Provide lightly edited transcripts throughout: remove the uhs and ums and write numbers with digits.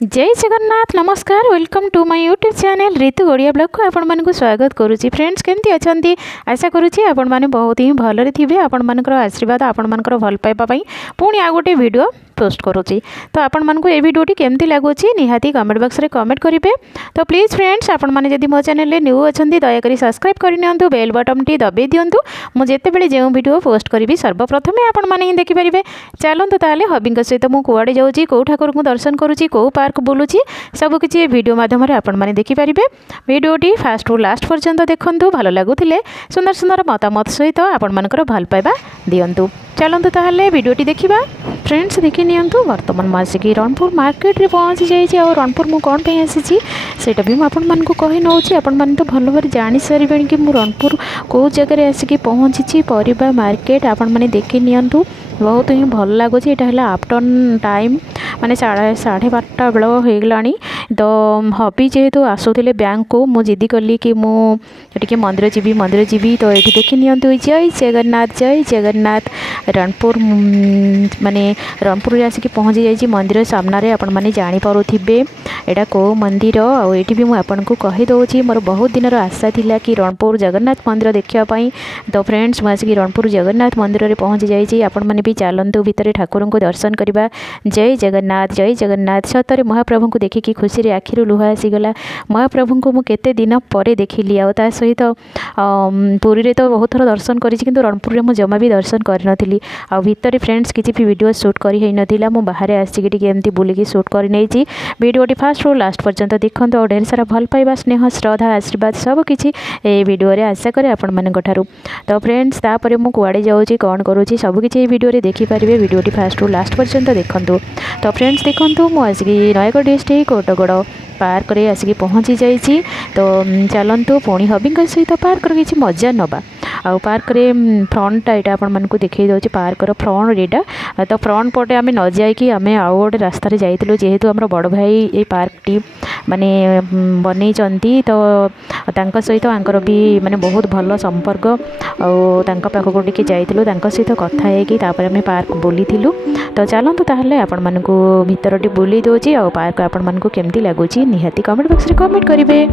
जय जगन्नाथ नमस्कार welcome to my YouTube channel Ritu Odia blog को आपण मानक स्वागत करुच्ची। फ्रेंड्स केमती अच्छा आशा करुच्ची आपण माने बहुत ही भलरे थिबे। आपण मानकर आशीर्वाद आपण मानकर भल पाइबा पई पुणी आ गोटे वीडियो पोस्ट करुच्ची। तो आपण मानक ए वीडियोटी केमती लगुच निहाती कमेंट बॉक्स रे कमेंट करेंगे। तो प्लीज फ्रेंड्स आपण माने जदि मो चैनल न्यू अच्छा दयाकोरी सब्सक्राइब करनियंतु बेल बटन टी दबाई दिंतु मु जेते बेले जो वीडियो पोस्ट करी सर्वप्रथमे आपण माने ही देखि परिबे। चलंतु ताले हबिंग सहित मु कुआडे जाउची को ठाकुर को दर्शन करूची को पार्क बुलूची सबकि वीडियो माध्यम आपण माने देखि परिबे। वीडियोटी फास्ट टू लास्ट पर्यंत देखंतु भल लागुथिले सुंदर सुंदर मतामत सहित आपण मानकर भल पाइबा दियंतु। चलंतु ताले वीडियोटी देखिबा। फ्रेंड्स देखि नियंतु वर्तमान मु आसिकी रणपुर मार्केट रे पहुंची जाइछि और रणपुर मु कोन पे आसीछि सेटा भी मु आपण मानकु कहि नउछि। आपण मान तो भल भाबे जानि सारिबेन कि मु रणपुर को जगह रे आसिकी पहुंची परिबा मार्केट आपण माने देखि नियंतु बहुत ही भल लगुच। ये आफ्टरनून टाइम माने 12:30 बेल हो गलानी। तो हबी जेहेतु आसुले बैंक को मु जिद कली कि मुझे मंदिर जीवी तो ये देखी नियंतु जय जगन्नाथ रणपुर माने रणपुर आसिक पहुँची जाइए मंदिर सामने आपण मैंने जापे यहाँ कौ मंदिर आठी भी मुझे कहीदे मोर बहुत दिन आशा थिला कि रणपुर जगन्नाथ मंदिर देखापी। तो फ्रेंड्स मुझे रणपुर जगन्नाथ मंदिर में पहुँची जाइए। आपण मैंने भी चलतु भितर ठाकुर को दर्शन करवा। जय जगन्नाथ सतरे महाप्रभु को देखिकी खुशी रे आखिरु लुह आसीगला। महाप्रभु को मुझे दिन पर देखिली आ सहित पुरी रे तो बहुत थर दर्शन करी किंतु रणपुर में मुझे जमा भी दर्शन करनी आ भितर फ्रेंड्स किसी भी वीडियो शूट करी नथिला। मु बाहर आसिक एमती बुलिकी शूट कर नहीं। वीडियोटी फास्ट रू लास्ट पर्यंत देखते और ढेर सारा भल पाइबा स्नेह श्रद्धा आशीर्वाद सब किसी वीडियो रे आशा करे आपण मानक ठारू। तो फ्रेंड्स तापर मु कुआडे जाउची कौन करूची सब किसी वीडियो रे देखि पारिबे। वीडियोटी फास्ट रू लास्ट पर्यंत देखंतु। तो फ्रेंड्स देखंतु मु आसिकी नयगढ़ डिस्ट्रिक्ट कोटगड़ पार्क रे आसिकी पहुँची जाइए। तो चलतु पुणी हबिंग सहित पार्क किसी मजा नवा आ पार्क रे फ्रंटा यहाँ आपण मानक देखई दे पार्क फ्रंट यहाँ। तो फ्रंट पटे आम न जाकि आम आउ गोटे रास्त जाइलु जेहेतु आम बड़ भाई ये पार्क टी माने बन तो सहित आंकर भी माने बहुत भल संपर्क आखक टी जाइलु सहित कथा है आम पार्क बुली। तो चलतु ताहले आपण मानक भितर टी बुली दौची आ पार्क आपण मानक केमती लगुच निहाती कमेंट बॉक्स रे कमेंट करेंगे।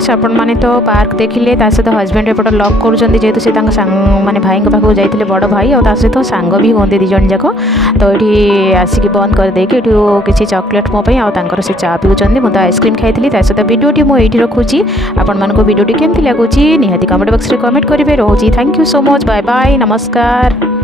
फ्रेंड्स आपण मैंने तो पार्क देखिले सहित हजबैंड एपट लक करुँच जेहेतु से माने भाई पाखक जाते बड़ भाई और सहित सांग भी हमें दिज जाक तो ये आसिक बंद करदे किसी चॉकलेट मोपाई आर से चा पिउछन्ति मुझे आइसक्रीम खाई सहित वीडियोटी मुझे रखुची आपण मानक वीडियोटी केमती लगुच निहाती कमेंट बॉक्स रे कमेंट करेंगे रोची thank you so much bye bye नमस्कार।